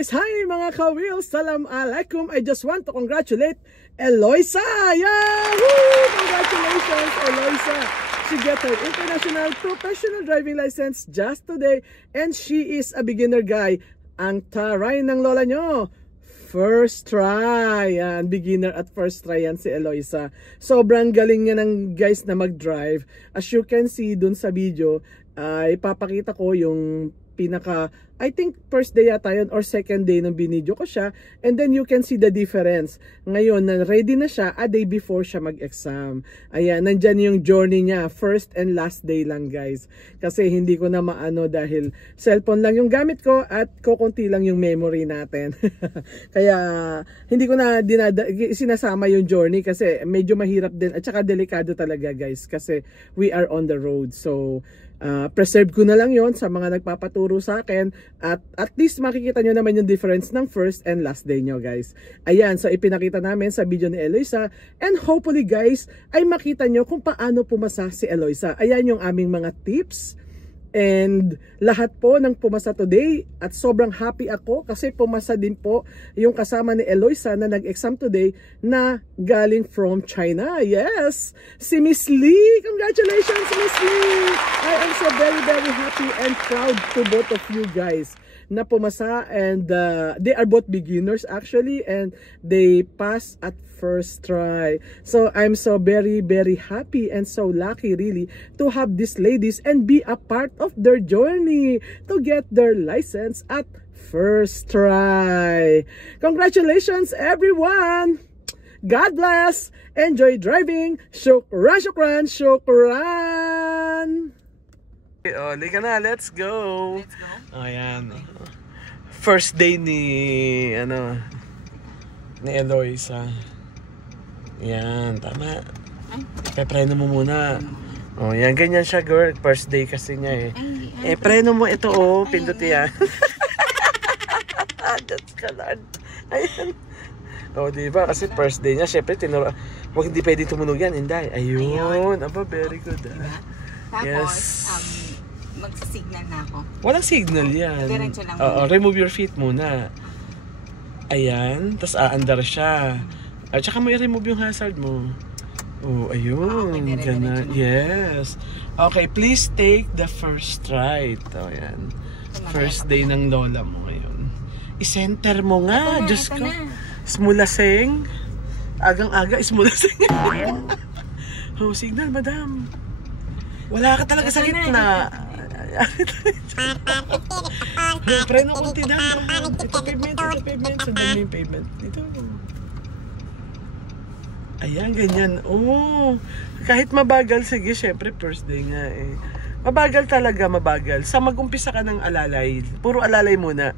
guys! Hi mga ka-wheels! Salam alaikum! I just want to congratulate Eloisa! Yahoo! Congratulations, Eloisa! She got her international professional driving license just today and she is a beginner guy. Ang taray ng lola nyo! First try! Yan, beginner at first try yan si Eloisa. Sobrang galing niya ng guys na mag-drive. As you can see dun sa video, ipapakita ko yung pinaka, I think first day yata yun or second day nung binidyo ko siya, and then you can see the difference. Ngayon, na ready na siya a day before siya mag-exam. Ayan, nandyan yung journey niya, first and last day lang guys. Kasi hindi ko na maano dahil cellphone lang yung gamit ko at kukunti lang yung memory natin. Kaya hindi ko na sinasama yung journey kasi medyo mahirap din at saka delikado talaga guys kasi we are on the road. So preserve ko na lang yon sa mga nagpapaturo sa akin at least makikita nyo naman yung difference ng first and last day nyo guys. Ayan, so ipinakita namin sa video ni Eloisa and hopefully guys ay makita nyo kung paano pumasa si Eloisa. Ayan yung aming mga tips and lahat po ng pumasa today at sobrang happy ako kasi pumasa din po yung kasama ni Eloisa na nag-exam today na galing from China. Yes! Si Miss Lee! Congratulations Miss Lee! I am so very happy and proud to both of you guys na pumasa and they are both beginners actually and they pass at first try. So I'm so very happy and so lucky really to have these ladies and be a part of their journey to get their license at first try. Congratulations everyone! God bless! Enjoy driving! Shukran, shukran, shukran! Oh, lika na, let's go. Let's go. Ayan. First day ni ni Eloisa. Yan, tama. Preno mo muna. Oh, yan ganyan siya, girl. First day kasi niya eh. Preno mo ito pinduti yan. That's colored. Ayan. Oh, di ba? Kasi first day niya, syempre wag hindi pwede tumunog yan, Inday. Ayun. Aba, very good. Diba? Tapos, yes. Magsa-signal na ako. Walang signal yan. Diretso lang muna. Remove your feet muna. Ayan. Tapos aandar siya. At saka mo i-remove yung hazard mo. Oh, ayun. Ganun. Yes. Okay, please take the first right. O, yan. First day ng lola mo ngayon. I-center mo nga. Diyos ko. Smulaseng. Agang-aga, ismulaseng. Oh, signal, madam. Wala ka talaga sa gitna. Preno konti na. Ito pavement. Sundan mo yung pavement. Ito. Ayan, ganyan. Oh, kahit mabagal, sige, syempre first day nga eh. Mabagal talaga, mabagal. Sa mag-umpisa ka ng alalay, puro alalay muna.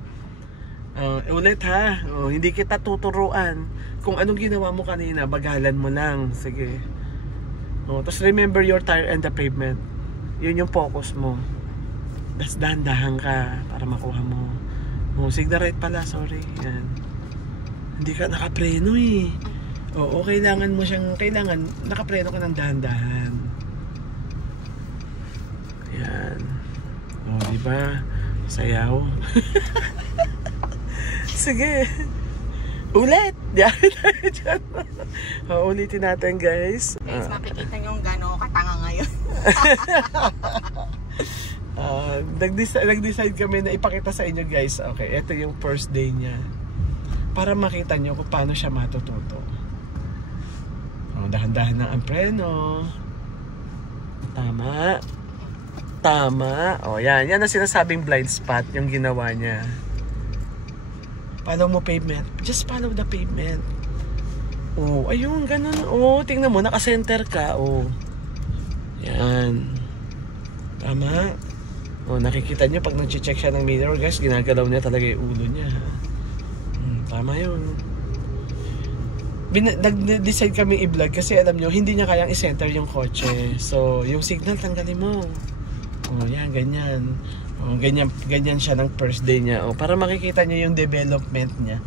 Ulit ha. Hindi kita tuturuan. Kung anong ginawa mo kanina, bagalan mo lang. Sige. Tapos remember your tire and the pavement. Yun yung focus mo. Tapos dahan-dahan ka para makuha mo. Signal right pala, sorry. Yan. Hindi ka nakapreno eh. Oo, kailangan mo siyang, nakapreno ka ng dahan-dahan. Yan. Diba? Sayaw. Sige. Ulit! Ulitin natin guys. Guys, makikita nyo gano'n katanga ngayon. Nag-decide kami na ipakita sa inyo guys. Okay, ito yung first day niya. Para makita nyo kung paano siya matututo. Dahan-dahan ng ang preno. Tama. Yan ang sinasabing blind spot yung ginawa niya. Follow mo pavement. Just follow the pavement. Ayun, ganun. Tingnan mo, naka-center ka. Yan. Tama. Nakikita nyo pag nag-check siya ng mirror, guys, ginagalaw niya talaga yung ulo niya. Tama yun. Nag-decide kami i-vlog kasi alam nyo, hindi niya kayang i-center yung kotse. So, yung signal, tanggalin mo. Yan, ganyan. Ganyan siya ng first day niya. Para makikita niyo yung development niya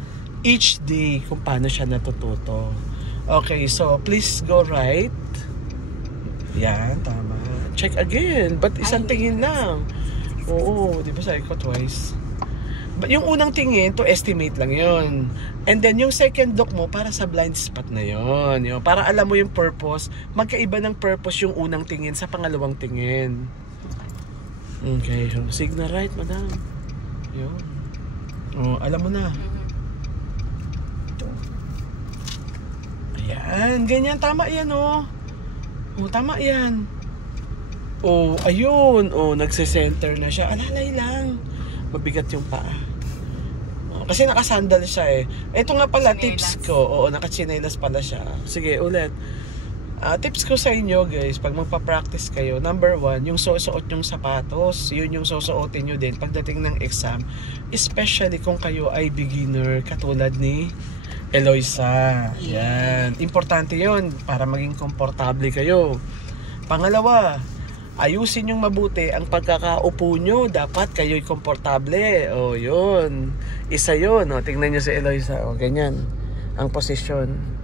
each day kung paano siya natututo. Okay, so please go right. Yan, tama. Check again. But isang tingin lang. Oo, di ba sabi ko twice? Yung unang tingin, to estimate lang yon. And then, yung second look mo, para sa blind spot na yon. Para alam mo yung purpose. Magkaiba ng purpose yung unang tingin sa pangalawang tingin. Okay. So, signal right, madam. Yun. Oh, alam mo na. Ayan. Ganyan. Tama yan, oh. Oh, tama yan. Oh, ayun. Oh, nagse-center na siya. Alalay lang. Mabigat yung paa. Kasi nakasandal siya eh. Ito nga pala tips ko. Oo, nakachinelas pala siya. Sige, ulit. Tips ko sa inyo guys, pag magpa-practice kayo, number 1, yung susuot yung sapatos. Yun yung susuotin nyo din pagdating ng exam. Especially kung kayo ay beginner katulad ni Eloisa. Yan. Importante yun para maging komportable kayo. Pangalawa, ayusin yung mabuti ang pagkakaupo nyo. Dapat kayo'y komportable. O, yun. Isa yun. O, tingnan nyo si Eloisa. O, ganyan. Ang posisyon.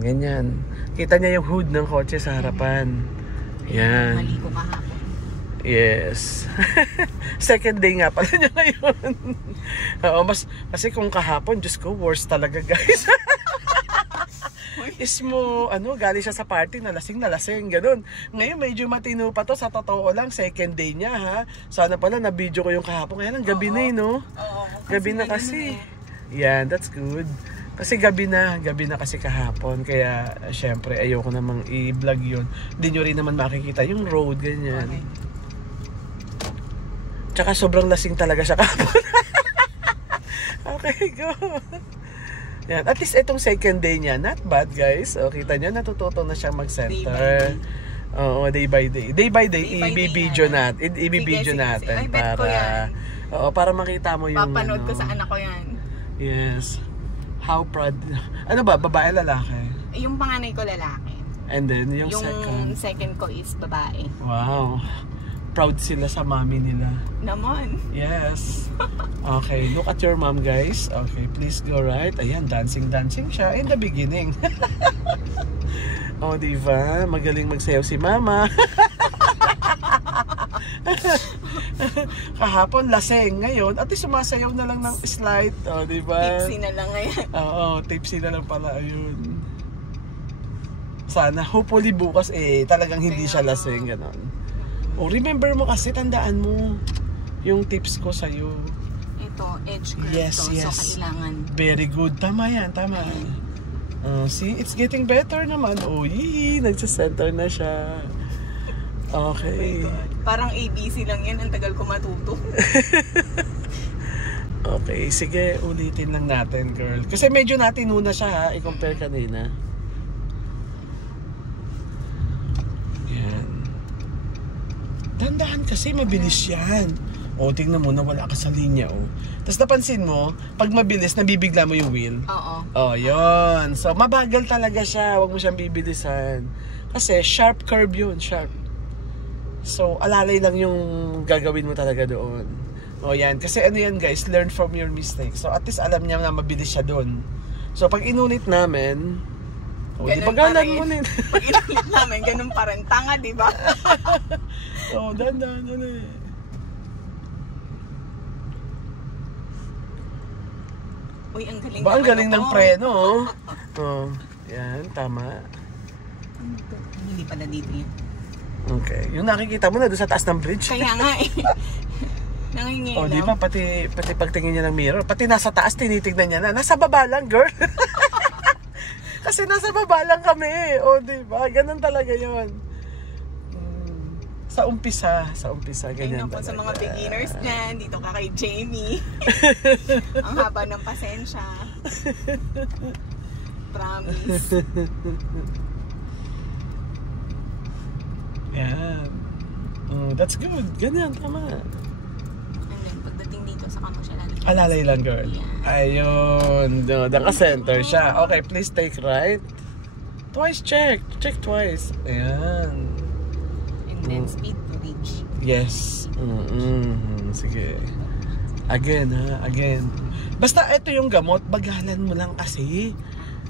Ganyan. Kita niya yung hood ng kotse sa harapan. Yan. Mali ko kahapon. Yes. Second day nga pala niya ngayon. Oo, kasi kung kahapon, Diyos ko, worse talaga guys. Is mo, galing siya sa party, nalasing, ganun. Ngayon, medyo matino pa to, sa totoo lang, second day niya, ha. Sana pala, na-video ko yung kahapon. Kaya lang, gabi na no? Oo. Gabi na kasi. Yan, that's good. Kasi gabi na kasi kahapon. Kaya, syempre, ayoko namang i-vlog yun. Hindi nyo rin naman makikita yung road, ganyan. Okay. Tsaka sobrang lasing talaga siya kahapon. Okay, go. Yan. At least itong second day niya, not bad guys. O, kita niyo, natututo na siyang mag-center. Oo, day by day. Day by day, i-video natin. I-video natin para makita mo yung papanood ko sa anak ko yan. Yes. How proud. Ano ba? Babae, lalaki? Yung panganay ko lalaki. And then, yung second ko is babae. Wow. Proud sila sa mommy nila. Naman. Yes. Okay, look at your mom guys. Okay, please go right. Ayan, dancing siya in the beginning. Oh, diba? Magaling magsayaw si mama. Kahapon laseng, ngayon at least sumasayaw na lang ng slide. Oh, diba? Tipsy na lang ngayon. Oo, tipsy na lang pala. Ayun. Sana, hopefully bukas talagang hindi siya laseng. Ganon. Oh, remember mo kasi, tandaan mo yung tips ko sa'yo. Ito, edge curve yes, to. Yes. So, kailangan. Very good. Tama yan, tama. See, it's getting better naman. Oh, yee, nagsa-center na siya. Okay. Oh, parang ABC lang yan. Ang tagal ko matuto. Okay, sige, ulitin lang natin, girl. Kasi medyo natinuna siya, ha? I-compare kanina. Tandaan kasi mabilis yan. O, tingnan mo, nawala ka sa linya, o. Tapos napansin mo, pag mabilis, nabibigla mo yung wheel. Oo. O, yun. So, mabagal talaga siya. Huwag mo siyang bibilisan. Kasi, sharp curve yun, sharp. So, alalay lang yung gagawin mo talaga doon. O, yan. Kasi ano yan, guys, learn from your mistakes. So, at least alam niya na mabilis siya doon. So, pag inunit namin, di bagalan mo rin. Pag inulit namin, ganun pa rin. Tanga, di ba? Oh, dandan eh. Uy, ang galing ang galing ng preno, oh. Oh, yan, tama. Hindi pala dito yan. Okay. Yung nakikita mo na doon sa taas ng bridge. Kaya nga eh. Nangingilam. Oh, di ba? Pati pagtingin niya ng mirror, pati nasa taas, tinitignan niya na. Nasa baba lang, girl. Kasi nasa baba lang kami. O, diba? Ganun talaga yun. Sa umpisa, ganyan talaga. Sa mga beginners dyan, dito ka kay Jamie. Ang haba ng pasensya. Promise. Yan. That's good. Ganyan, tama. And then, pagdating dito sa kamo siya lalaki. Alalay lang, girl. Yeah. Ayun. Naka-center siya. Okay, please take right. Twice check. Check twice. Ayan. And then, speed to reach. Yes. Sige. Again, ha? Again. Basta ito yung gamot, bagalan mo lang kasi.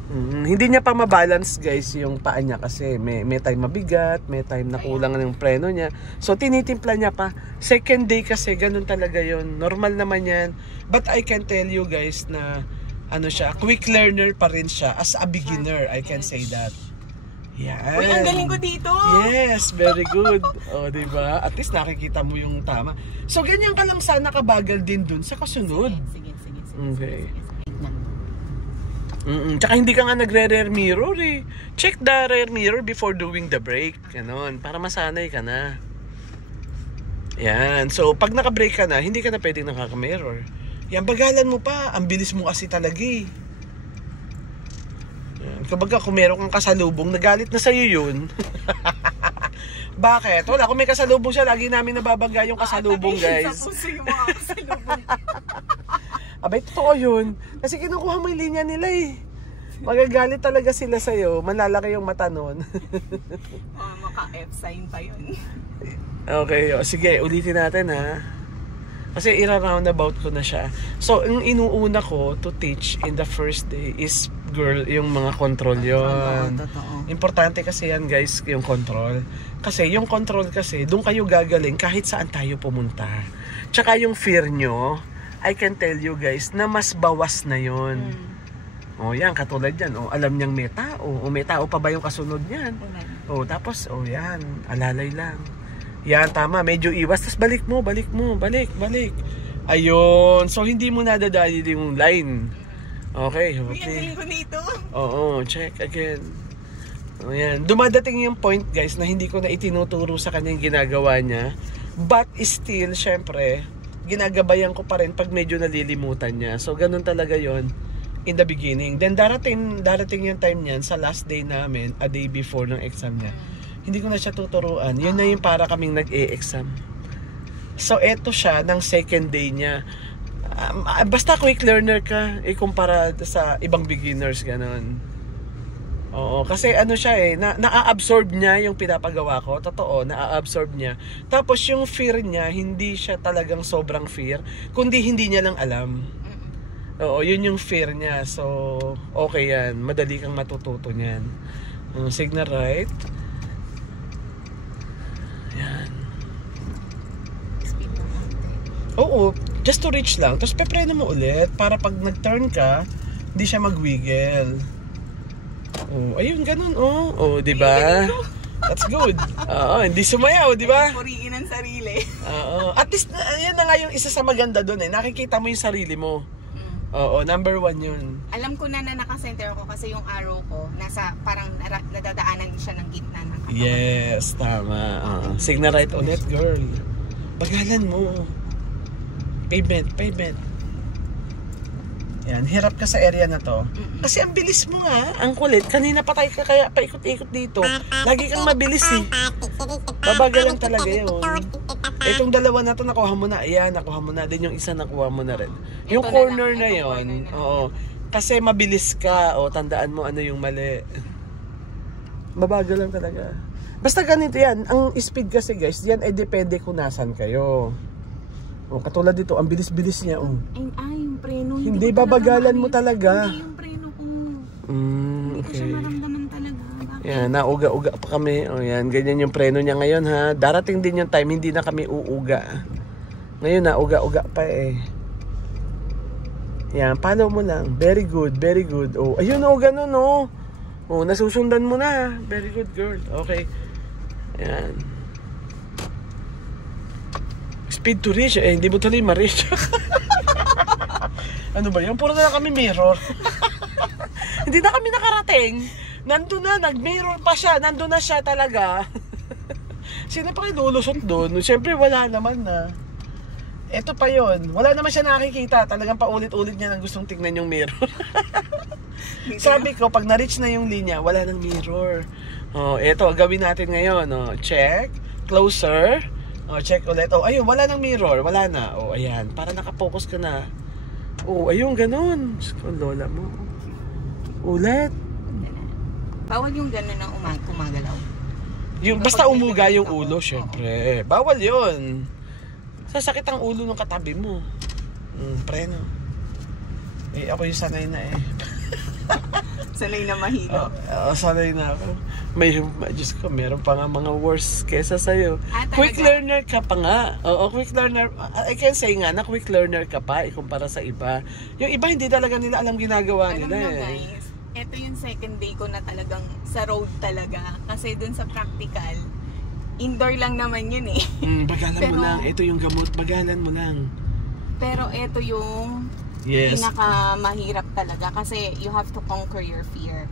Hindi niya pa mabalance guys yung paa niya kasi may time mabigat, may time na kulang ng preno niya. So tinitimpla niya pa. Second day kasi ganun talaga yon. Normal naman yan. But I can tell you guys na ano siya, quick learner pa rin siya as a beginner. I can say that. Yan. Uy, ang galing ko dito. Yes, very good. O, diba? At least nakikita mo yung tama. So ganyan ka lang sana kabagal din dun sa kasunod. Sige. Okay. Tsaka hindi ka nga nagre-rear mirror eh. Check the rear mirror before doing the brake. Ganon. Para masanay ka na. Yan. So, pag naka-brake ka na, hindi ka na pwedeng nakaka-mirror. Yan, bagalan mo pa. Ang bilis mo kasi talaga eh. Yan. Kumbaga, kung meron kang kasalubong, nagalit na sa'yo yun. Bakit? Wala. Kung may kasalubong siya, lagi namin nababaga yung kasalubong, guys. Sa puso yung mga kasalubong. Abay, totoo yun. Kasi kinukuha mo yung linya nila eh. Magagalit talaga sila sa'yo. Malalaki yung mata nun. Maka-F sign pa yun. Okay, sige, ulitin natin ha. Kasi ira-roundabout ko na siya. So, ang inuuna ko to teach in the first day is, girl, yung mga control yun. Totoo. Importante kasi yan guys, yung control. Kasi yung control kasi, doon kayo gagaling kahit saan tayo pumunta. Tsaka yung fear nyo, I can tell you guys na mas bawas na yon. O yan, katulad yan. O, alam niyang may tao. O may tao pa ba yung kasunod niyan? O tapos, o yan, alalay lang. Yan, tama. Medyo iwas. Tapos balik. Ayun. So, hindi mo nadadali yung line. Okay. Uy, ang galing ko nito. Oo, check again. O yan. Dumadating yung point guys na hindi ko na itinuturo sa kanya yung ginagawa niya. But still, syempre, ginagabayan ko pa rin pag medyo nalilimutan niya. So, ganun talaga yon in the beginning. Then, darating yung time niyan sa last day namin, a day before ng exam niya. Hindi ko na siya tuturuan. Yun na yung para kaming nag-e-exam. So, eto siya ng second day niya. Basta quick learner ka, ikumpara sa ibang beginners, ganun. Oo, kasi ano siya eh, na-absorb niya yung pinapagawa ko. Totoo, na-absorb niya. Tapos yung fear niya, hindi siya talagang sobrang fear, kundi hindi niya lang alam. Oo, yun yung fear niya. So, okay yan. Madali kang matututo niyan. Signal right. Yan. Oo, just to reach lang. Tapos pepreno mo ulit para pag nag-turn ka, hindi siya mag-wiggle. Oh, ayun ganun oh. Oh, 'di ba? That's good. Oo, hindi sumayaw, 'di ba? Puriin ang sarili. Oo. At least ayun na nga yung isa sa maganda doon eh. Nakikita mo yung sarili mo. Oo, number 1 yun. Alam ko na naka-center ako kasi yung arrow ko nasa parang nadadaanan siya ng gitna ng katawan. Yes, tama. Signal right ulit, girl. Bagalan mo. Pavement. Yan, hirap ka sa area na to. Kasi ang bilis mo nga, ang kulit. Kanina patay ka kaya paikot-ikot dito. Lagi kang mabilis eh. Babagalan talaga yun. Itong dalawa na to nakuha mo na. Ayan, nakuha mo na. Din yung isa nakuha mo na rin. Yung corner na yun, oo. Kasi mabilis ka. O, tandaan mo ano yung mali. Babagalan talaga. Basta ganito yan. Ang speed kasi guys, yan ay depende kung nasan kayo. O, katulad dito, ang bilis-bilis niya. Oh. Yung preno. Hindi babagalan mo talaga. Hindi yung preno ko. Okay. Hindi ko siya maramdaman talaga. Bakit? Yan, nauga-uga pa kami. O yan, ganyan yung preno niya ngayon ha. Darating din yung time, hindi na kami uuga. Ngayon nauga-uga pa eh. Yan, follow mo lang. Very good, very good. Oh, ayun o, ganun o. Oh, nasusundan mo na. Very good girl. Okay. Yan. Speed to reach. Eh, hindi mo tuloy ma-reach. Ano ba yun? Puro na lang kami mirror. Hindi na kami nakarating. Nandun na, nag-mirror pa siya. Nandun na siya talaga. Sino pa kayo lulusot doon? Siyempre wala naman na. Ito pa yon. Wala naman siya nakikita. Talagang paulit-ulit niya nang gustong tingnan yung mirror. Sabi ko, pag na-reach na yung linya, wala nang mirror. Oh, eto, gawin natin ngayon. Oh, check. Closer. Oh, check ulit. Oh, ayun, wala nang mirror. Wala na. Oh, ayan. Para nakapokus ka na. Oh, ayun, ganun. Lola mo. Ulit. Bawal yung gano'n na kumagalaw. Yung, basta umuga yung ulo, syempre. Bawal yun. Sasakit ang ulo ng katabi mo. Preno. Eh, ako yung sanay na eh. Sanay na mahilo. Sanay na ako. Diyos ko, meron pa nga mga worse kesa sa'yo. Quick learner ka pa nga. Oo, quick learner. I can say nga na quick learner ka pa ikumpara sa iba. Yung iba hindi talaga nila alam ginagawa nila guys, ito yung second day ko na talagang sa road talaga. Kasi dun sa practical, indoor lang naman yun eh. Bagalan mo lang. Ito yung gamot. Bagalan mo lang. Pero ito yung pinakamahirap talaga kasi you have to conquer your fear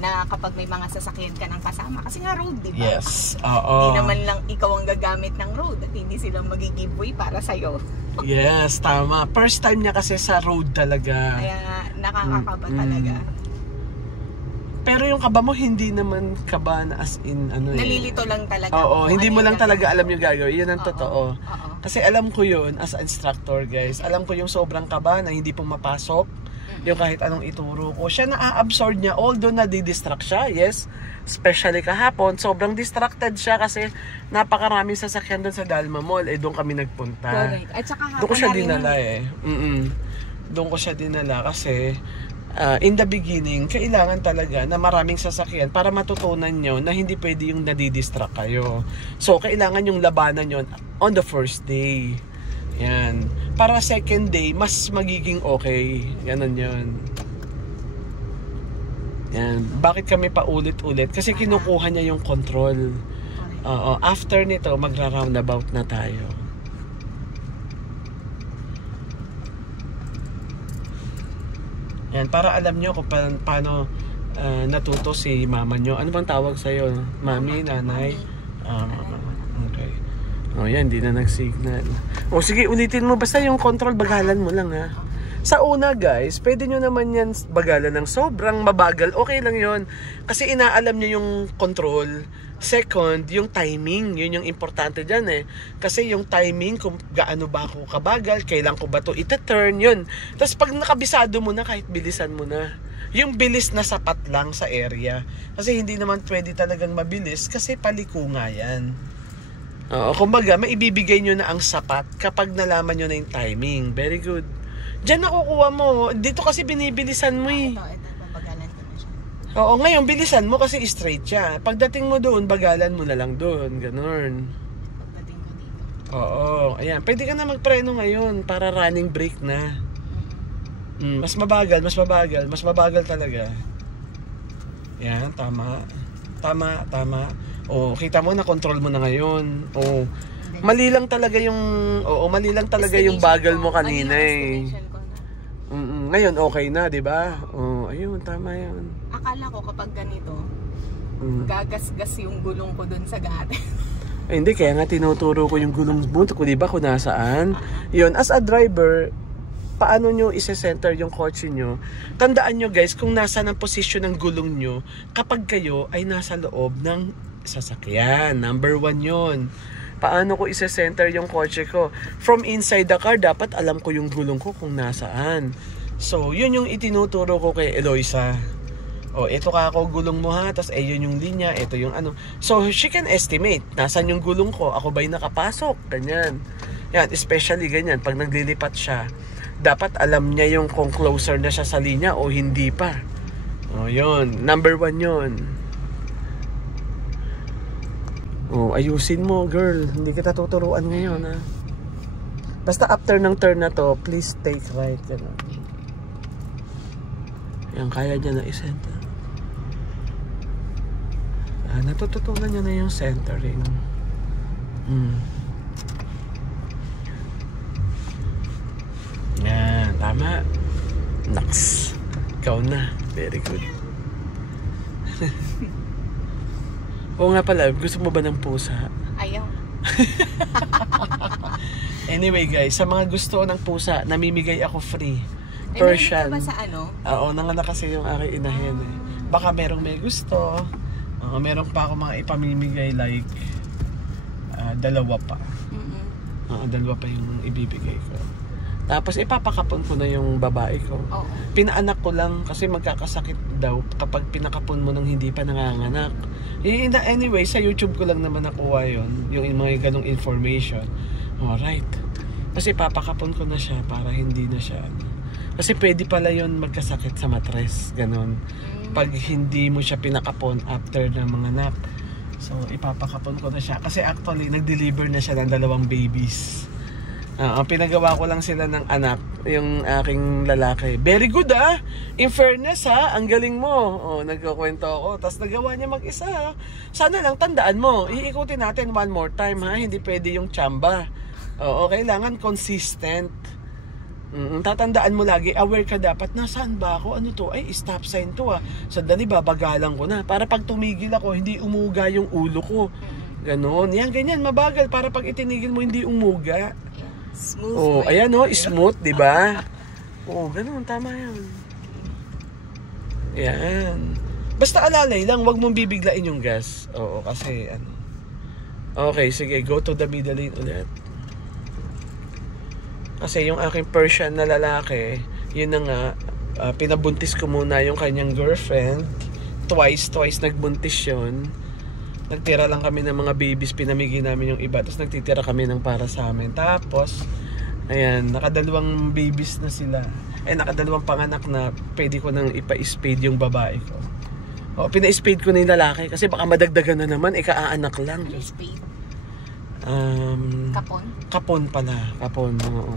na kapag may mga sasakyan ka ng kasama kasi nga road, di ba? Yes, oo. Hindi naman lang ikaw ang gagamit ng road at hindi silang mag-giveaway para sa'yo. Yes, tama. First time niya kasi sa road talaga. Kaya nakakakaba talaga. Pero yung kaba mo, hindi naman kaba na as in ano nalilito lang talaga. Oo, hindi mo lang talaga alam yung gagawin. Yun ang totoo. Kasi alam ko yun as instructor, guys. Alam ko yung sobrang kaba na hindi pumapasok. Yung kahit anong ituro ko. Siya na-absorb niya. Although nadidistract siya, yes. Especially kahapon, sobrang distracted siya kasi napakaraming sasakyan doon sa Dalma Mall. Doon kami nagpunta. Correct. At saka doon ko siya dinala Doon ko siya dinala kasi in the beginning, kailangan talaga na maraming sasakyan para matutunan nyo na hindi pwede yung nadidistract kayo. So, kailangan yung labanan nyo on the first day. Yan. Para second day, mas magiging okay. Ganon yun. Yan. Bakit kami pa ulit-ulit? Kasi kinukuha niya yung control. After nito, magra-roundabout na tayo. Yan. Para alam nyo kung paano natuto si mama nyo. Ano bang tawag sa'yo? Mami, nanay? Okay. Yan, hindi na nag-signal. Sige, ulitin mo. Basta yung control, bagalan mo lang ha. Sa una guys, pwede nyo naman yan bagalan ng sobrang mabagal. Okay lang yon kasi inaalam nyo yung control. Second, yung timing. Yun yung importante dyan eh. Kasi yung timing, kung gaano ba ako kabagal, kailan ko ba to ita-turn, yun. Tapos pag nakabisado mo na, kahit bilisan mo na. Yung bilis na sapat lang sa area. Kasi hindi naman pwede talagang mabilis kasi paliko nga yan. Kumbaga, maibibigay nyo na ang sapat kapag nalaman nyo na yung timing. Very good. Diyan nakukuha mo. Dito kasi binibilisan mo eh. Ito, babagalan ko na siya. Ngayon, bilisan mo kasi straight siya. Pagdating mo doon, bagalan mo na lang doon. Ganon. Pagdating ko dito. Ayan. Pwede ka na magpreno ngayon para running brake na. Mas mabagal talaga. Yan, tama. Tama. Kita mo na control mo na ngayon. Mali lang talaga yung yung bagal mo kanina eh. Ngayon okay na, 'di ba? Ayun, tama 'yan. Akala ko kapag ganito, gagasgas yung gulong ko dun sa gate. Hindi, kaya nga tinuturo ko yung gulong mo, di ba kung nasaan. Yun, as a driver, paano nyo isa-center yung kotse nyo? Tandaan nyo guys, kung nasa ng posisyon ng gulong nyo, kapag kayo ay nasa loob ng sasakyan. Number 1 yun. Paano ko isa-center yung kotse ko? From inside the car, dapat alam ko yung gulong ko kung nasaan. So, yun yung itinuturo ko kay Eloisa. Ito ka ako gulong mo ha, tapos yun yung linya, ito yung ano. So, she can estimate, nasan yung gulong ko, ako ba'y nakapasok, ganyan. Yan, especially ganyan, pag naglilipat siya, dapat alam niya yung kung closer na siya sa linya o hindi pa. Yun, number 1 yun. Ayusin mo, girl. Hindi kita tuturuan ngayon, ha. Basta after ng turn na to, please take right. Yan, kaya niya na i-center. Natututunan niya na yung centering. Yan, tama. Naks. Ikaw na. Very good. Oo nga pala, gusto mo ba ng pusa? Ayaw. Anyway guys, sa mga gusto ng pusa, namimigay ako free. Persian. Ba sa ano? Nanganak kasi yung aking inahin eh. Baka merong may gusto. Meron pa ako mga ipamimigay like 2 pa. Dalawa pa yung ibibigay ko. Tapos ipapakapon ko na yung babae ko. Pinaanak ko lang kasi magkakasakit daw kapag pinakapon mo nang hindi pa nanganganak. Anyway, sa YouTube ko lang naman nakuha yun, yung mga ganong information. Alright. Kasi papakapon ko na siya para hindi na siya. Kasi pwede pala yun magkasakit sa matres, ganun. Pag hindi mo siya pinakapon after ng mga nap. So, ipapakapon ko na siya. Kasi actually, nag-deliver na siya ng 2 babies. Ang pinagawa ko lang sila ng anak, yung aking lalaki. Very good in fairness ang galing mo. Nagkukwento ako. Tapos nagawa niya mag-isa. Sana lang tandaan mo, iikutin natin one more time hindi pwede yung tsamba. Kailangan consistent. Tatandaan mo lagi, aware ka dapat, nasaan ba ako? Ano to? Ay, stop sign to Sandali, babagalan ko na. Para pag tumigil ako, hindi umuga yung ulo ko. Ganon. Yan, ganyan, mabagal. Para pag itinigil mo, hindi umuga. Smooth. Ayan smooth, di ba? Ganon, tama yan. Yan. Basta alalay lang, wag mong bibiglain yung gas. Kasi Okay, sige, go to the middle lane ulit. Kasi yung aking Persian na lalaki, yun na nga, pinabuntis ko muna yung kanyang girlfriend. Twice nagbuntis yun. Nagtira lang kami ng mga babies, pinamigay namin yung iba. Tapos nagtitira kami ng para sa amin. Tapos, ayan, nakadalawang babies na sila. Nakadalawang panganak na pwede ko nang ipa-spade yung babae ko. Pina-spade ko na yung lalaki kasi baka madagdagan na naman, ikaanak lang. Spade? Kapon? Kapon pala. Kapon, oo.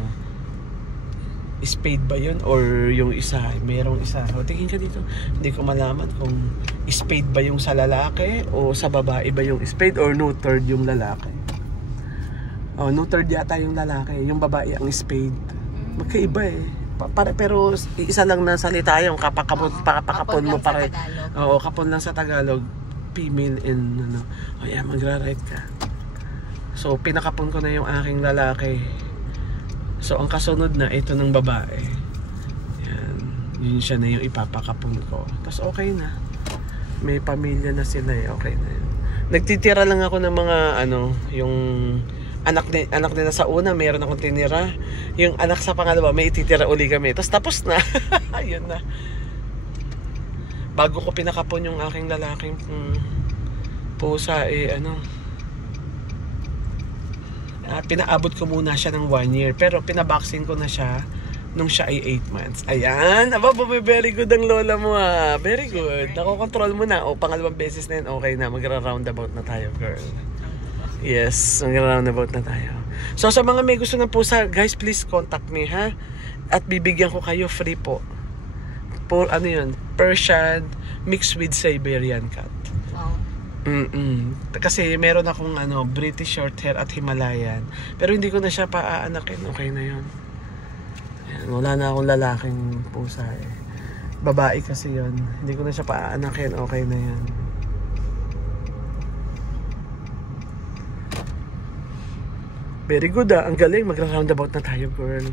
Spade ba yun? Or yung isa? Merong isa. Tingin ka dito. Hindi ko malaman kung spade ba yung sa lalaki o sa babae ba yung spade or no third yung lalaki. No third yata yung lalaki. Yung babae ang spade. Magkaiba pero isa lang na salita yung kapakapon mo pare. Kapon lang sa Tagalog. Female in magra-right ka. So, pinakapon ko na yung aking lalaki. So, ang kasunod na, ito ng babae. Yan. Yun siya na yung ipapakapon ko. Tapos, okay na. May pamilya na sila Okay na yun. Nagtitira lang ako ng mga, yung anak nila sa una, mayroon akong tinira. Yung anak sa pangalawa, may ititira uli kami. Tapos na. Ayun na. Bago ko pinakapon yung aking lalaking pusa, pinaabot ko muna siya ng 1 year. Pero pinaboxing ko na siya nung siya ay 8 months. Ayan. Very good ang lola mo Very good. Nakokontrol mo na. Pangalawang beses na yun. Okay na. Magra-roundabout na tayo, girl. Yes. Magra-roundabout na tayo. So sa mga may gusto ng pusa, guys, please contact me At bibigyan ko kayo free po. Yun? Persian mixed with Siberian cat. Kasi meron akong British Shorthair at Himalayan. Pero hindi ko na siya paaanakin. Okay na yun. Ayan, wala na akong lalaking pusa Babae kasi yun. Hindi ko na siya paaanakin. Okay na yan. Very good Ang galing. Magra-roundabout na tayo, girl.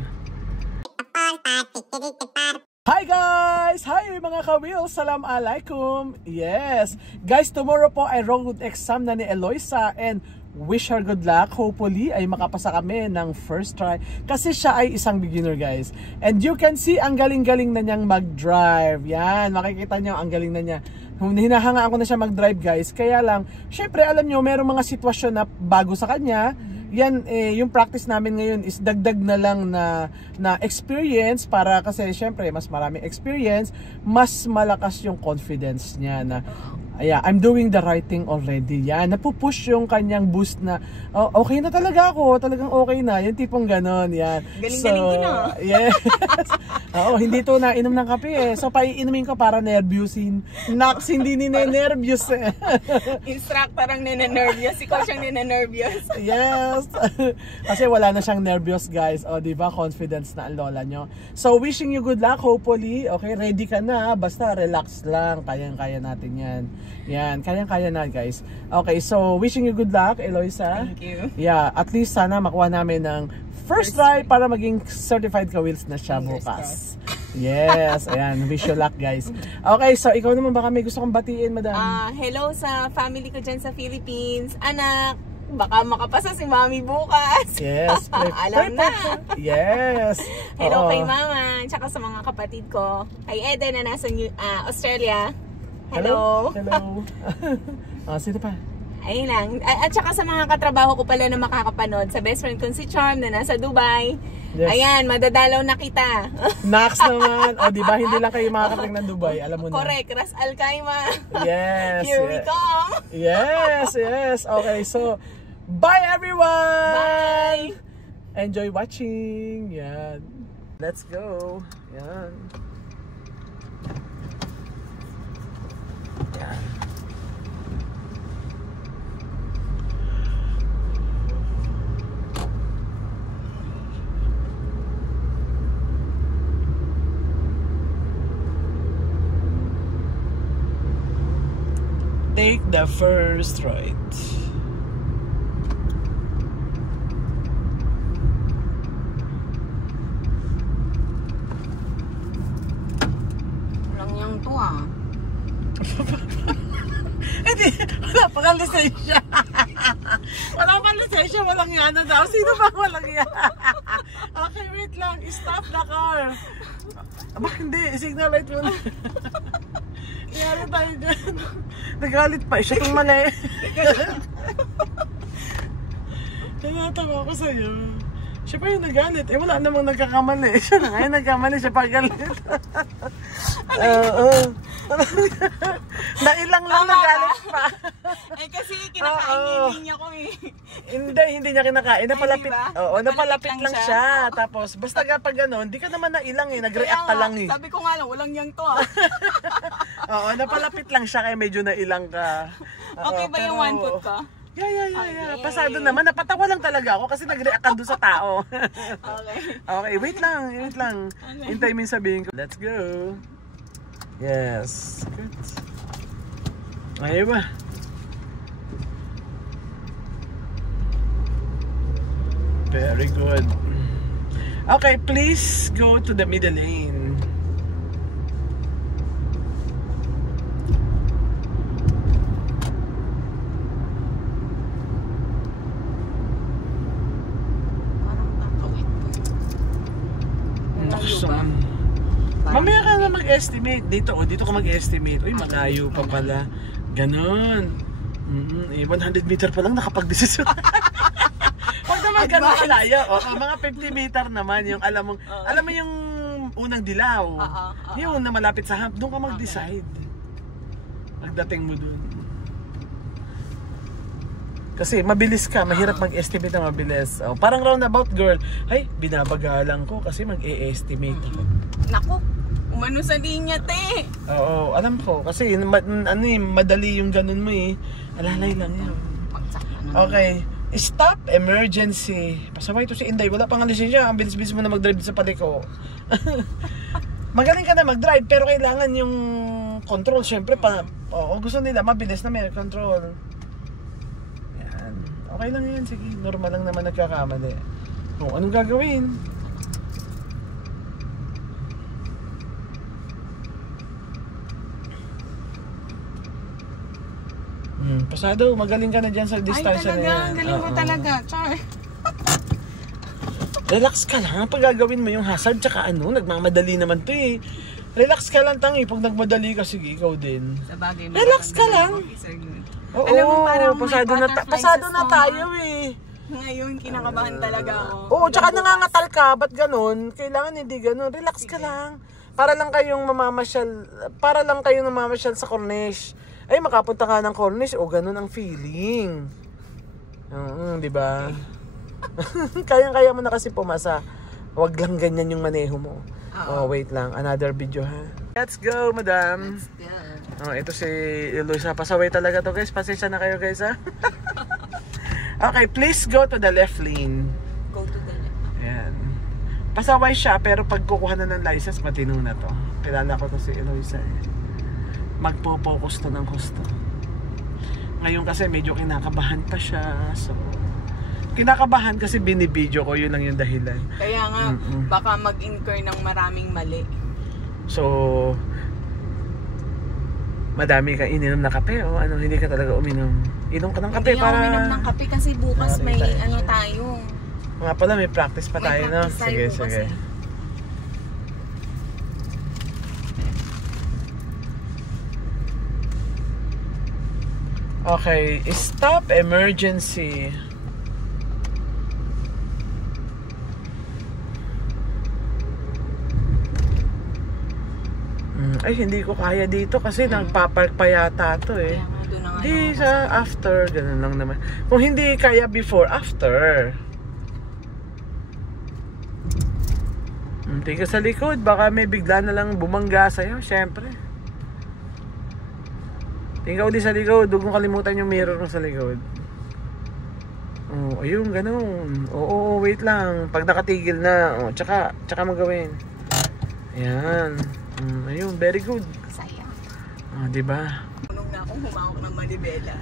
Hi guys! Hi mga ka-wheels! Salam alaikum! Yes! Guys, tomorrow po ay road exam na ni Eloisa and wish her good luck. Hopefully ay makapasa kami ng first try kasi siya ay isang beginner, guys. And you can see ang galing-galing na niyang mag-drive. Yan, makikita niyo ang galing na niya. Hinahanga ako na siya mag-drive, guys. Kaya lang, syempre alam niyo, merong mga sitwasyon na bago sa kanya. Yan, yung practice namin ngayon is dagdag na lang na experience para kasi syempre mas maraming experience, mas malakas yung confidence niya na I'm doing the right thing already. Yan, napupush yung kanyang boost na okay na talaga ako, talagang okay na. Yung tipong ganon, yan. Galing-galing ko na. Yes. Hindi to nainom ng kape So, paiinumin ko para nervyusin. Nax, hindi ninenervyos Instructor ang ninenervyos. Ikaw siyang ninenervyos. Yes. Kasi wala na siyang nervyos, guys. Diba? Confidence na ang lola nyo. So, wishing you good luck, hopefully. Okay, ready ka na. Basta relax lang. Kayang-kaya natin yan. Yan, kayang-kaya na, guys. Okay, so wishing you good luck, Eloisa. Thank you. Yeah, at least sana makuha namin ng first try para maging certified ka-wheels na siya bukas. Yes, ayan. Wish you luck, guys. Okay, so ikaw naman baka may gusto kong batiin, madam? Hello sa family ko dyan sa Philippines. Anak, baka makapasa si Mami bukas. Yes. Alam na. Yes. Hello kay Mama, tsaka sa mga kapatid ko. Kay Eden na nasa Australia. Hello. Hello. Sino pa? Ayun lang. At saka sa mga katrabaho ko pala na makakapanood, sa best friend kong si Charm na nasa Dubai. Yes. Ayan, madadalaw na kita. Max naman. O, di ba hindi lang kayo makakarating ng Dubai, alam mo na. Correct, Ras Al Khaimah. Yes. Here we come. Yes. Okay, so, bye everyone! Bye! Enjoy watching. Yan. Let's go. Yan. Yan. Take the first right. Walang yang to ah. Hindi, wala pa kang lisensya. Wala pa lisensya, walang yan na daw. Sino ba walang yan? Okay, wait lang. Stop the car. Aba, hindi. Signal light mo na. Nangyari tayo dyan. Nagalit pa. Siya itong mali. Nanatawa ko sa'yo. Siya pa yung nagalit. Eh, wala namang nagkakamali. Siya na nga yung nagkamali. Siya pa galit. Nailang lang nagalit pa. Eh, kasi kinakain niya ko eh. Hindi niya kinakain. Napalapit. Oo, napalapit lang siya. Tapos, basta kapag gano'n, hindi ka naman nailang eh. Nag-react ka lang eh. Sabi ko nga lang, walang yang to ah. Oo, napalapit lang siya kaya medyo nailang ka. Okay ba yung one foot ko? Yeah. Pasado naman. Napatawa lang talaga ako kasi nag-react ka doon sa tao. Okay, wait lang. Okay. Hintay mo yung sabihin ko. Let's go. Yes. Good. Ayaw ba? Very good. Okay, please go to the middle lane. Mamaya ka na mag-estimate. Dito ka mag-estimate. Uy, malayo pa pala. Ganon. 100 meter pa lang nakapag-desisyon. Huwag naman ganon kalayo. Mga 50 meter naman. Yung alam mo yung unang dilaw. Yung na malapit sa hump. Doon ka mag-decide. Pagdating mo doon. Kasi mabilis ka. Mahirap mag-estimate na mabilis. Parang roundabout girl. Ay, binabagalan ko kasi mag-e-estimate ako. Naku. Umano sa linya, te. Oo, alam ko. Kasi madali yung ganun mo eh. Alalay lang yun. Okay. Stop emergency. Pasaway to si Inday. Wala pang lisensya. Ang bilis-bilis mo na mag-drive sa paliko. Magaling ka na mag-drive pero kailangan yung control. Siyempre, gusto nila mabilis na may control. Yan. Okay lang yan. Sige, normal lang naman nagkakamali. Anong gagawin? Pasado, magaling ka na dyan sa distansya na yan. Ay talaga, galing mo talaga, Char. Relax ka lang, pag gagawin mo yung hazard, tsaka nagmamadali naman to eh. Relax ka lang tangi, pag nagmadali ka, sige, ikaw din. Sabagay, relax ka lang. Oo, alam mo, parang pasado na tayo eh. Ngayon, kinakabahan talaga ako. Oo, tsaka nangangatal ka, ba't ganun? Kailangan hindi ganun, relax ka lang. Para lang kayong mamamasyal sa Corniche. Ay, makapunta ka ng Corniche, ganun ang feeling. Di ba? Kayang-kaya mo na kasi pumasa. Huwag lang ganyan yung maneho mo. Wait lang. Another video ha. Let's go, madam. Let's go. Ito si Eloisa. Pasaway talaga to guys. Pasensya na kayo guys ha. Okay, please go to the left lane. Go to the left. Ayan. Pasaway siya pero pag kukuha na ng license, matino na to. Kilala ko to si Eloisa eh. Magpo-focus to ng gusto. Ngayon kasi medyo kinakabahan pa siya. So, kinakabahan kasi binibideo ko, yun lang yung dahilan. Kaya nga, baka mag-incur ng maraming mali. So, madami kang ininom na kape o hindi ka talaga uminom? Inom ka ng kape para... Hindi ako uminom ng kape kasi bukas may tayo. Nga pala, may practice pa tayo, no? Sige. Okay, stop emergency. Ay, hindi ko kaya dito kasi nagpapark pa yata to eh. Hindi sa after, ganun lang naman. Kung hindi kaya before, after. Tingin ka sa likod, baka may bigla na lang bumangga sa'yo, syempre. Tingin ka uli sa likod, huwag mong kalimutan yung mirror mo sa likod. Oh, ayun, ganun. Oo, wait lang. Pag nakatigil na, tsaka magawin. Ayan. Ayun, very good. Sayang. Diba? Punong na akong humawak ng manibela.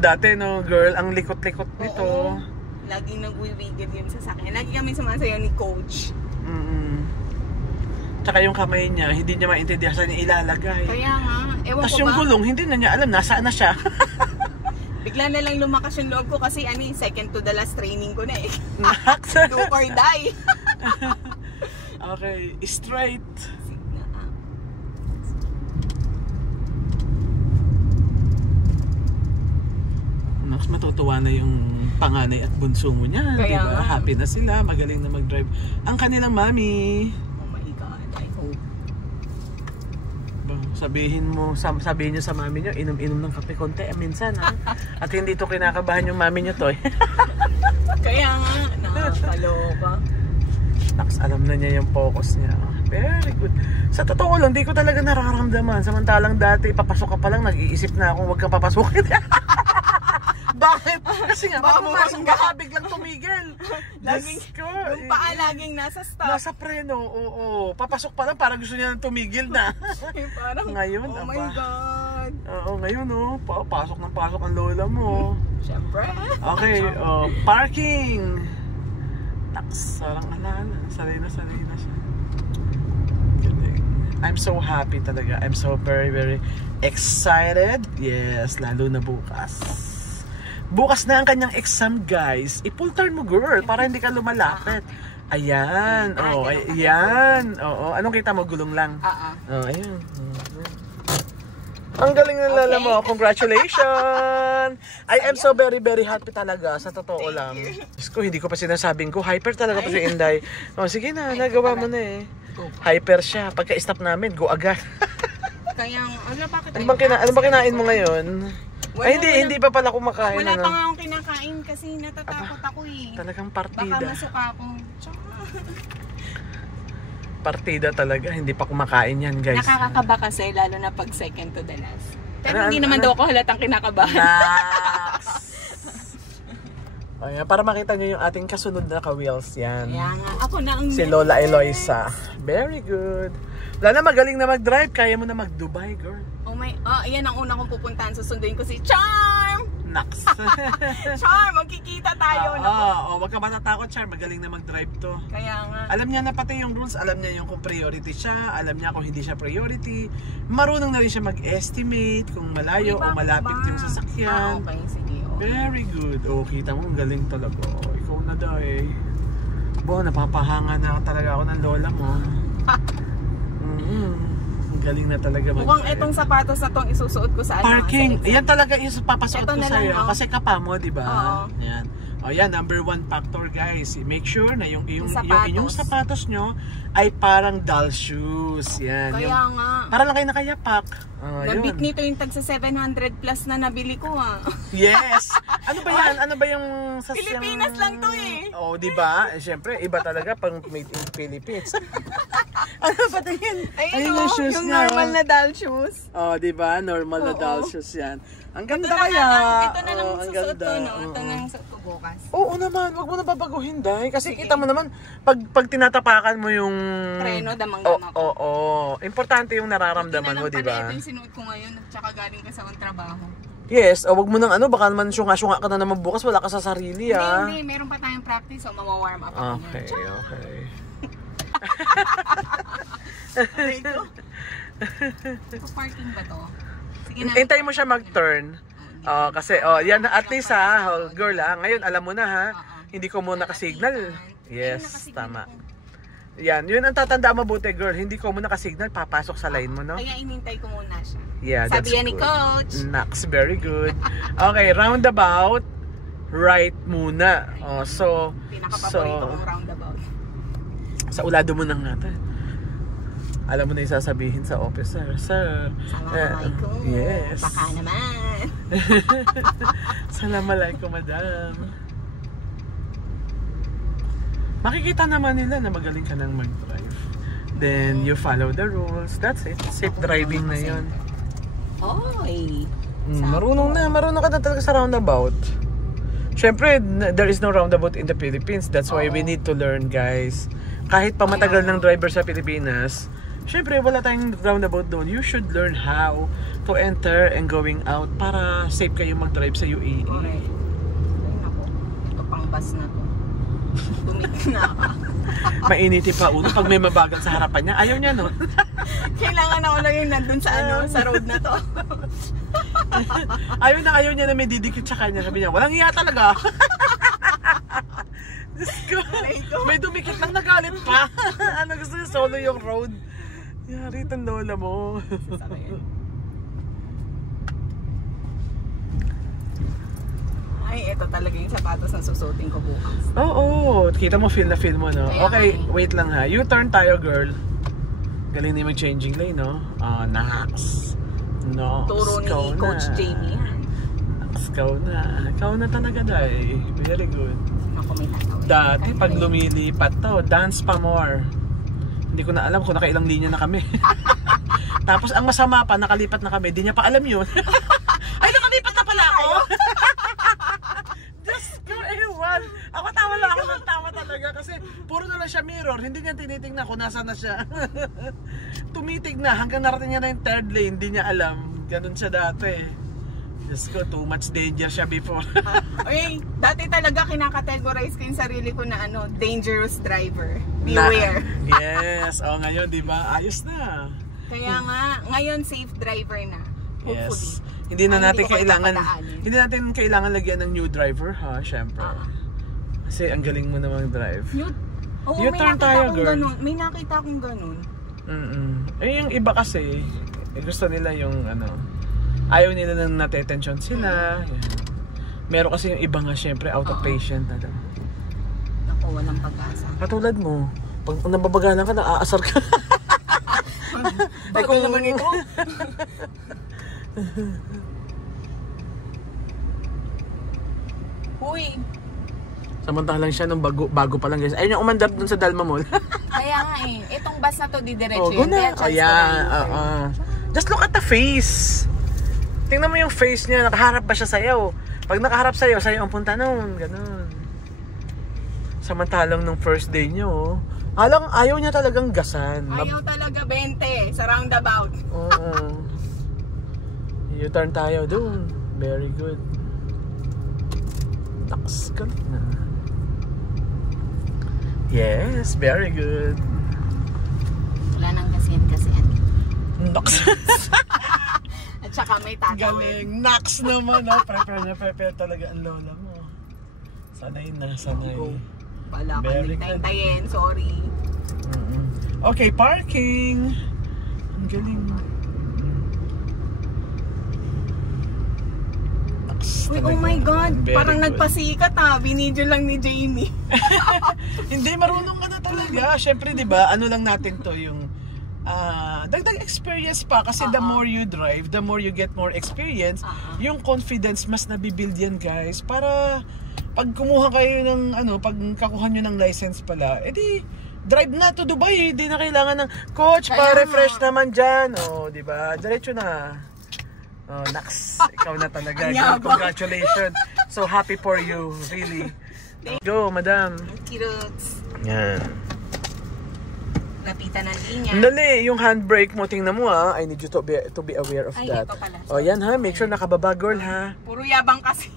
Dati no, girl, ang likot-likot nito. Oo. Laging nagwiwigil yun sa sakyan. Lagi kami sumasayaw ni Coach. Tsaka yung kamay niya, hindi niya maintindihan saan niya ilalagay. Kaya nga, ewan Tapos ko yung ba? gulong, hindi na niya alam, nasaan na siya. Bigla na lang lumakas yung loob ko kasi second to the last training ko na eh. Max. Do or die. Okay, straight. Mas matutuwa na yung panganay at bunso mo niya, Kaya diba? nga. Happy na sila, magaling na mag-drive ang kanilang mami. Oh my God, I hope. Sabihin niyo sa mami niyo, inom-inom ng kape konti minsan ha. At hindi to kinakabahan yung mami niyo to eh. Kaya nga, nakakaloka. Naks, alam na niya yung focus niya. Very good. Sa totoo lang, di ko talaga nararamdaman. Samantalang dati, papasok ka pa lang, nag-iisip na ako, huwag kang papasukin. Bakit? Kasi nga, Baka pumasok bumangga. ka, biglang tumigil. Laging, Diyos ko, yung paa laging nasa stop. nasa preno, oo. Papasok pa lang, parang gusto niya nang tumigil na. Parang, Ngayon, oh my aba. God. Oo, ngayon pasok ng pasok ang lola mo. Siyempre. Okay, parking. Naks, sarang alala. Sanay na siya. Galing. I'm so happy talaga. I'm so very, very excited. Yes, lalo na bukas. Bukas na ang kanyang exam, guys. I-full turn mo, girl, para hindi ka lumalapit. Ayan. Ayan. Oo. Anong kita mo? Gulong lang? Ayan. Ang galing ng lala mo. Congratulations! I am so very, very happy talaga. Sa totoo lang. Diyos ko, hindi ko pa sinasabing ko. Hyper talaga pa si Inday. Sige na, nagawa mo na eh. Hyper siya. Pagka-stop namin, go agad. Kaya, bakit? Ano ba kinain mo ngayon? Ay, hindi pa pala kumakain. Wala pa nga akong kinakain kasi natatakot ako eh. Talagang Baka partida. masuka ako. Partida talaga. Hindi pa kumakain yan, guys. Nakakakaba kasi, lalo na pag second to the last. Pero hindi naman daw ako halatang kinakabahan. Ayan, para makita nyo yung ating kasunod na ka-wheels yan. Kaya nga, ako na ang Si Lola Eloisa. Very good. Wala na, magaling na mag-drive. Kaya mo na mag-Dubai, girl. Ayan ang una kong pupuntahan. Susunduin ko si Charm! Naks. Charm, magkikita tayo. Wag ka matatakot, Char. Magaling na mag-drive to. Kaya nga. Alam niya na pati yung rules. Alam niya yung kung priority siya. Alam niya kung hindi siya priority. Marunong na rin siya mag-estimate kung malayo o malapit yung sasakyan. Okay, sige. Very good. Kita mo, ang galing talaga. Ikaw na daw eh. Napapahanga na talaga ako ng lola mo. Ang galing na talaga. Mukhang itong sapatos na itong isusuot ko sa parking. Yan talaga yung papasuot ko sa'yo. No? Kasi kapa mo, di ba? Oo. Yan. Yan, number 1 factor, guys. Make sure na yung inyong sapatos nyo ay parang doll shoes. Yan. Kaya nga. Para lang kayo nakayapak. Nabit nito yung tag sa 700 plus na nabili ko Yes! Ano ba yan? Ano ba yung sasyang... Pilipinas lang to eh. Di ba? Siyempre, iba talaga pang made in Philippines. Ano ba ito yan? Ayun shoes yung niya, normal na doll shoes. Di ba? Normal na doll shoes yan. Ang ganda ito kaya. Ito na lang susuot ko, no? Ito na lang susuot ko bukas. Oo naman, wag mo na babaguhin, Day. Kasi kita mo naman, pag tinatapakan mo yung... Preno, damang-dama ko. Oo. Importante yung nararamdaman mo, di ba? Ito yung sinuot ko ngayon, at saka galing ka sa trabaho. Yes, wag mo nang baka naman syunga-syunga ka na naman bukas, wala ka sa sarili, Hindi, meron pa tayong practice, so mawa-warm up ako. Okay. Parking ba to? Hintay mo siya mag-turn. Kasi, yan, at least girl ngayon alam mo na ha, hindi ko muna ka-signal. Yes, tama. Yan, yun ang tatandaan mabuti, girl. Hindi ko muna ka-signal, papasok sa line mo, no? Kaya inintay ko muna siya. Yeah, Sabi yan ni Coach. Nax, very good. Okay, roundabout, right muna. Oh, so, Pinaka-paborito kong roundabout. sa ulado mo nang natin. Alam mo na yung sasabihin sa officer, Sir. Assalamualaikum. Yes. Baka naman. Assalamualaikum, madam. Makikita naman nila na magaling ka nang mag-drive. Then, you follow the rules. That's it. Safe driving na yun. Oy. Marunong ka na talaga sa roundabout. Siyempre, there is no roundabout in the Philippines. That's why we need to learn, guys. Kahit pa matagal ng driver sa Pilipinas, siyempre, wala tayong roundabout doon. You should learn how to enter and going out para safe kayo mag-drive sa UAE. Okay. Ay, naku. Ito pang bus na to. Tumigil na ako. Mainiti pa ulo pag may mabagal sa harapan niya. Ayaw niya, no? Kailangan ako lang yung nandun sa sa road na to. Ayaw niya na may didikit sa kanya. Sabi niya, walang iya talaga. Diyos ko. May dumikit lang, nagalit pa. Ano gusto niya, solo yung road. Yari itong lola mo. Ay, ito talaga yung sapatos na susutin ko bukas. Oo, kita mo, feel na feel mo, no? Kaya Okay, wait lang ha. U-turn tayo, girl. Galing na yung mag-changing lane, no? Nax. No. Turo ni Coach Jamie yan. Nax, ikaw na talaga, Day. Very good. Ako may tatawin. Dati, pag lumilipat to, dance pa more. Hindi ko na alam kung nakailang linya na kami. Tapos, ang masama pa, nakalipat na kami. Di niya pa alam yun. Ay, nakalipat na pala ako! Just go, ewan. Ako tawa lang ako ng tawa talaga kasi puro na lang siya mirror. Hindi niya tinitingnan kung nasa na siya. Tumitig na hanggang narating niya na yung third lane. Hindi niya alam. Ganun siya dati. Just go, too much danger siya before. Uy, dati talaga kinakategorize ko yung sarili ko na dangerous driver. Beware. Yes. O, ngayon, di ba? Ayos na. Kaya nga, ngayon safe driver na. Hopefully. Yes. Hindi natin kailangan lagyan ng new driver, ha, syempre. Kasi ang galing mo namang drive. U-turn tayo, girl. May nakita akong ganun. Eh, yung iba kasi, gusto nila yung ayaw nila nang natetensyon sila. Meron kasi yung iba nga, syempre, out of patient. Naku, walang pag-asa. Katulad mo, pag nababagalan ka, naaasar ka. Bakit naman ito? Uy. Samantalang siya nung bago pa lang, guys. Ayun yung umandar dun sa Dalma Mall. Kaya nga itong bus na to didiretso yun. Just look at the face. Tingnan mo yung face niya, nakaharap ba siya sa'yo? Pag nakaharap sa'yo ang punta nun. Ganun. Samantalang nung first day niyo, ayaw niya talagang gasan. Ayaw talaga 20 sa roundabout. Oo. U-turn tayo doon. Very good. Taks ka na. Yes, very good. Wala nang kasiyan. Naks. At saka may tatawid. Galing. Naks naman. Prepare talaga ang lola mo. Sanay na. Wala ka nagtayin. Sorry. Okay, parking. Ang galing. Uy, oh my God. Parang nagpasikat binidyo lang ni Jamie. Hindi, marunong ka na talaga. Siyempre, di ba, lang natin to yung dagdag experience pa kasi the more you drive, the more you get more experience, yung confidence mas nabibuild yan, guys. Para pag kumuha kayo ng pag kakuha nyo ng license pala, edi drive na to Dubai, hindi na kailangan ng coach para refresh naman dyan. Di ba? Diretso na. Nax, ikaw na talaga. Congratulations. So happy for you, really. Go, madam. Kiroots. Yan. Lapitan ng linya. Dali, yung handbrake mo, tingnan mo I need you to be aware of that. Ito pala. Yan ha, make sure nakababa, girl ha. Puro yabang kasi.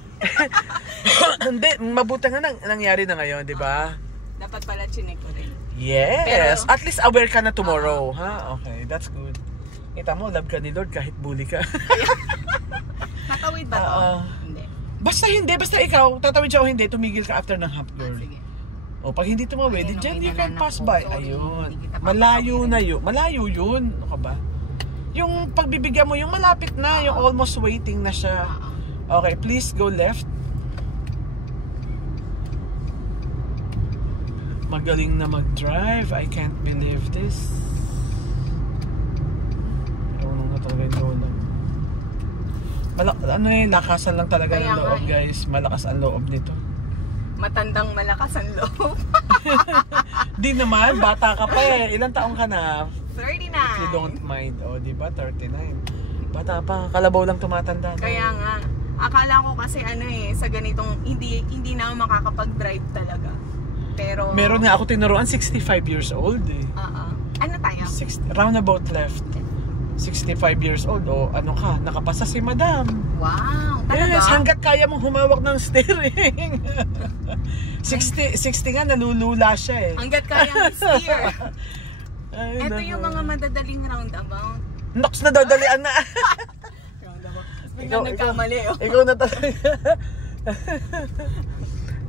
Hindi, mabuti nga nangyari na ngayon, di ba? Dapat pala chinek ko rin. Yes, at least aware ka na tomorrow, ha? Okay, that's good. Kita mo, love ka ni Lord kahit bully ka. Tatawid ba to? Hindi. Basta ikaw, tatawid siya o hindi, tumigil ka after ng half, girl. Sige. O pag hindi tumawid, Ayun, dyan may you can nananak pass po. by. Sorry, Ayun. hindi kita Malayo papasawirin. na yun. Malayo yun. Ano ka ba? Yung pagbibigyan mo, yung malapit na, yung almost waiting na siya. Okay, please go left. Magaling na mag-drive. I can't believe this. Marunong na talaga yung lola. Ano yung lakasan lang talaga Kaya ng loob, nga guys. Malakas ang loob nito. Matandang malakas ang loob. Di naman, bata ka pa eh. Ilang taong ka na? 39. If you don't mind. O, di ba? 39. Bata pa. Kalabaw lang tumatanda. Kaya nga, akala ko kasi sa ganitong, hindi na ako makakapag-drive talaga. Pero, Meron nga ako tinuruan, 65 years old eh. ano tayo? Roundabout left. 65 years old. O, ano ka? Nakapasa si madam. Wow, talaga? Yes, hanggat kaya mong humawak ng steering. 60 nga, nalulula siya eh. Hanggat kaya steer. Ay, Ito naku. yung mga madadaling roundabout. Nox, nadadalian na. Roundabout. Biglang nagkamali. Ikaw na talaga.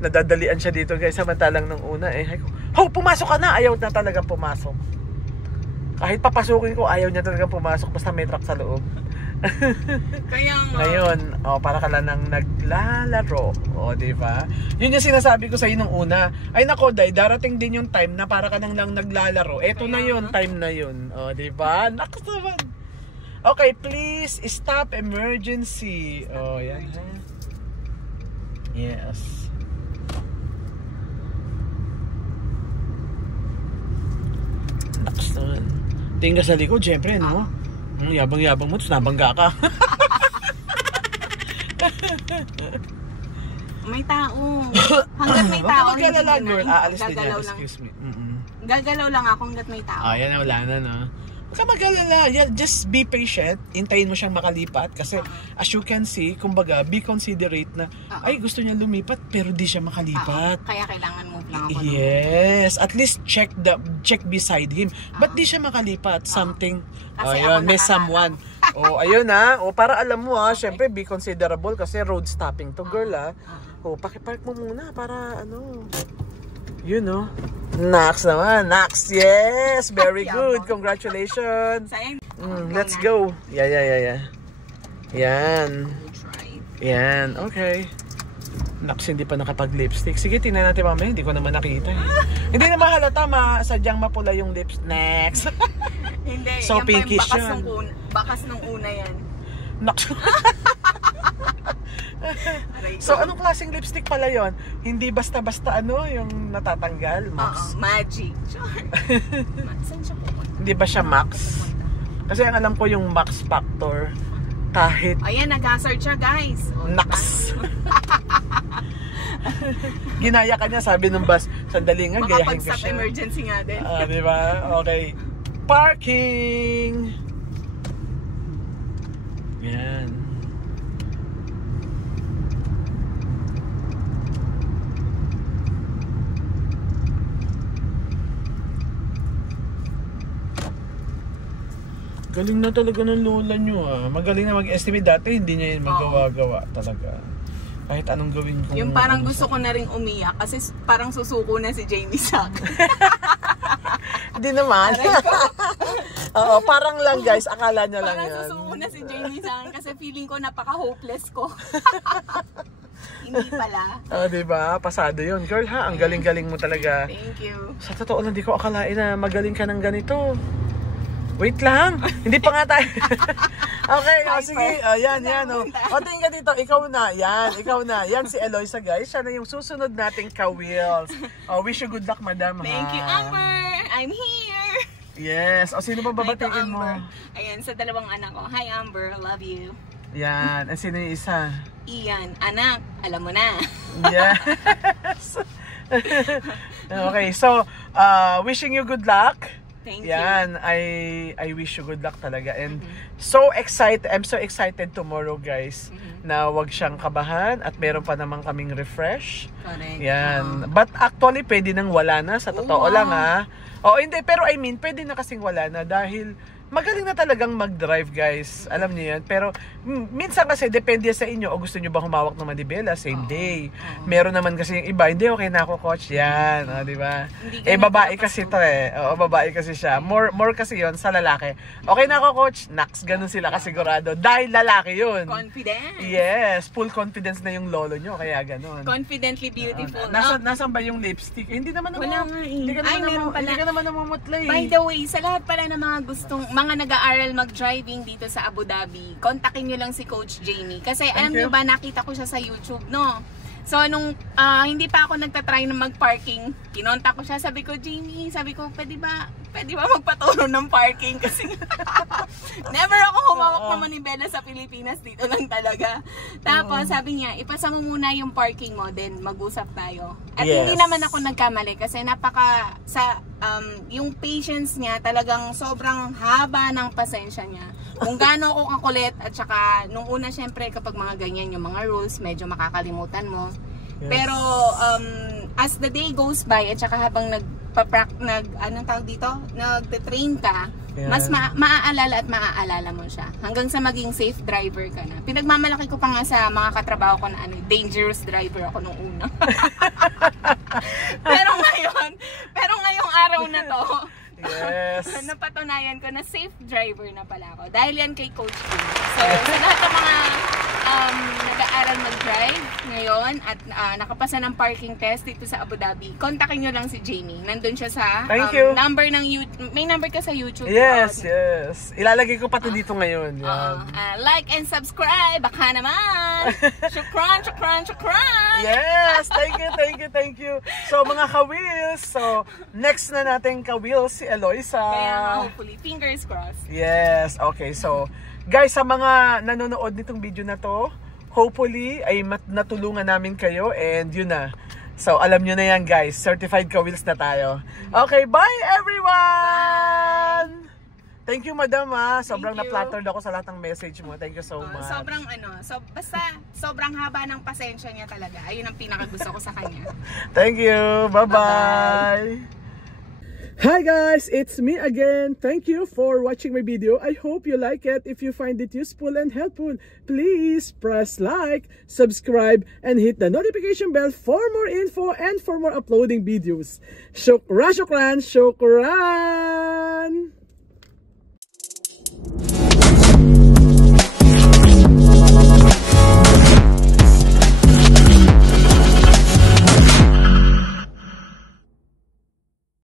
Nadadalian siya dito guys. Samantalang nung una pumasok ka na. Ayaw na talagang pumasok. Kahit papasukin ko, ayaw niya talagang pumasok. Basta may truck sa loob. Kaya nga. Ngayon, para ka lang nang naglalaro. O, diba? Yun yung sinasabi ko sa'yo nung una. Ay nako, Day, darating din yung time na para ka nang naglalaro. Eto na yun, time na yun. O, diba? Nakas naman. Okay, please, stop emergency. O, yan. Yes. Nakas naman. Tingin ka sa likod, syempre, no? Yabang-yabang mo, tapos nabangga ka. May tao. Hanggat may tao. Huwag ka magalala, girl. Aalis din yan, Gagalaw lang. excuse me. Gagalaw lang ako hanggat may tao. Yan na, wala na, no? Huwag ka magalala. Just be patient. Hintayin mo siyang makalipat. Kasi, as you can see, kumbaga, be considerate na, ay, gusto niya lumipat, pero di siya makalipat. Kaya kailangan move lang ako. Yes. At least check beside him. Ba't di siya makalipat? Something. Kasi Ayun, ako may nakaraan. someone. Ayun para alam mo syempre be considerable kasi road stopping to girl pakipark mo muna para yun Nax naman. Nax, yes. Very good. Congratulations. Let's go. Yeah. Yan. Yan. Okay. Nax, hindi pa nakapag-lipstick. Sige, tingnan natin mamaya. Hindi ko naman nakita. Hindi na mahalata. Sadyang mapula yung lips. Next. Hindi. So, yan pinkish pa yan. bakas nung una yan. Nax. So, anong klaseng lipstick pala yon? Hindi basta-basta yung natatanggal, Max? Magic. Sure. Saan siya pupunta? Hindi ba siya Max? Kasi ang alam ko yung Max Factor. Kahit Ayan, nag-hazard siya, guys. Nax. Ginaya ka niya, sabi ng bus, sandali nga, gayahin ko Makapag-stop siya. emergency nga din. Di ba? Okay. Parking! Yan. Galing na talaga ng lola nyo Magaling na mag-estimate. Dati hindi niya yun magawa-gawa talaga. Kahit anong gawin ko. Yung parang gusto ko na ring umiyak kasi parang susuko na si Jamie sa akin. Hindi naman. Oo, parang lang guys. Akala niya lang Parang yan. susuko na si Jamie sa akin kasi feeling ko napaka-hopeless ko. Hindi pala. Diba? Pasado yun. Girl ha, ang galing-galing mo talaga. Thank you. Sa totoo lang, di ko akalain na magaling ka ng ganito. Wait lang. Hindi pa nga tayo. Okay, sige. Yan. Tingin ka dito. Ikaw na. Yan si Eloisa, guys. Siya na yung susunod nating ka-wheels. Wish you good luck, madam. Thank you, Amber. I'm here. Yes. Sino ba babatiin mo? Ayan, sa dalawang anak ko. Hi, Amber. Love you. Yan. Sino yung isa? Ian. Anak, alam mo na. Yes. Okay, so, wishing you good luck. Thank you. Yan, I wish you good luck talaga. And so excited, I'm so excited tomorrow, guys, na wag siyang kabahan at meron pa naman kaming refresh. Correct. Yan. But actually, pwede nang wala na, sa totoo lang ha. Hindi, pero I mean, pwede na kasing wala na dahil magaling na talagang mag-drive, guys. Alam niyo yan. Pero minsan kasi depende sa inyo o gusto niyo ba humawak ng manibela same day. Meron naman kasi yung iba, hindi, okay na ako, coach. Yan, di ba? Babae kasi to eh. Oo, babae kasi siya. More kasi yon sa lalaki. Okay na ako, coach. Naks, ganun sila kasigurado. Dahil lalaki yun. Confident. Yes, full confidence na yung lolo nyo, kaya ganun. Confidently beautiful. Nasaan ba yung lipstick? Hindi naman wala nga eh. Hindi ka naman namumutlay. By the way, sa lahat pala ng mga gustong, mga nag-aaral mag-driving dito sa Abu Dhabi, kontakin nyo lang si Coach Jamie. Kasi alam nyo ba, nakita ko siya sa YouTube, no? So, nung hindi pa ako nagtatry na mag-parking, kinontak ko siya, sabi ko, Jamie, sabi ko, pwede ba magpaturo ng parking? Kasi never ako humawak ng manibela sa Pilipinas, dito lang talaga. Tapos, sabi niya, ipasa mo muna yung parking mo, then mag-usap tayo. At hindi naman ako nagkamali kasi yung patience niya, talagang sobrang haba ng pasensya niya. Kung gaano ako kakulit, at saka nung una syempre kapag mga ganyan yung mga rules, medyo makakalimutan mo. Pero as the day goes by at saka habang anong tawag dito? Nagte-train ka, mas maaalala at maaalala mo siya. Hanggang sa maging safe driver ka na. Pinagmamalaki ko pa nga sa mga katrabaho ko na dangerous driver ako nung una. pero ngayong araw na to, yes. napatunayan ko na safe driver na pala ako. Dahil yan kay Coach Jim. So, sa lahat ng mga nag-aaral mag-drive ngayon at nakapasa ng parking test dito sa Abu Dhabi, kontakin nyo lang si Jamie. Nandun siya sa number ng YouTube. May number ka sa YouTube. Yes, yes. Ilalagay ko pati dito ngayon. Like and subscribe. Baka naman. Shukran, shukran, shukran. Yes, thank you. So, mga ka-wheels. So, next na natin ka-wheels si Eloisa. Kaya hopefully, fingers crossed. Yes, okay. So, guys, sa mga nanonood nitong video na to, hopefully ay natulungan namin kayo and yun na. So, alam nyo na yan, guys. Certified ka-wheels na tayo. Okay, bye everyone! Thank you, madam, ha. Sobrang na-flattered ako sa lahat ng message mo. Thank you so much. Basta sobrang haba ng pasensya niya talaga. Ayun ang pinakagusto ko sa kanya. Thank you. Bye-bye. Hi guys, it's me again. Thank you for watching my video. I hope you like it. If you find it useful and helpful, please press like, subscribe, and hit the notification bell for more info and for more uploading videos. Shukran, shukran, shukran!